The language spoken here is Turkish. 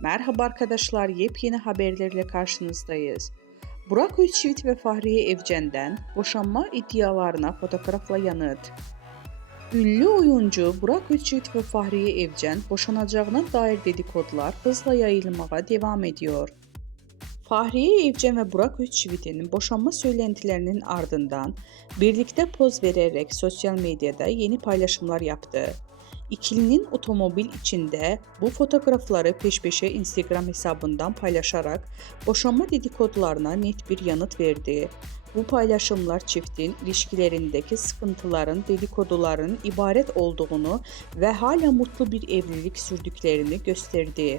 Merhaba arkadaşlar, yepyeni haberlerle karşınızdayız. Burak Özçivit ve Fahriye Evcen'den boşanma iddialarına fotoğrafla yanıt. Ünlü oyuncu Burak Özçivit ve Fahriye Evcen boşanacağına dair dedikodular hızla yayılmaya devam ediyor. Fahriye Evcen ve Burak Özçivit'in boşanma söylentilerinin ardından birlikte poz vererek sosyal medyada yeni paylaşımlar yaptı. İkilinin otomobil içinde bu fotoğrafları peş peşe Instagram hesabından paylaşarak boşanma dedikodularına net bir yanıt verdi. Bu paylaşımlar çiftin ilişkilerindeki sıkıntıların, dedikoduların ibaret olduğunu ve hala mutlu bir evlilik sürdüklerini gösterdi.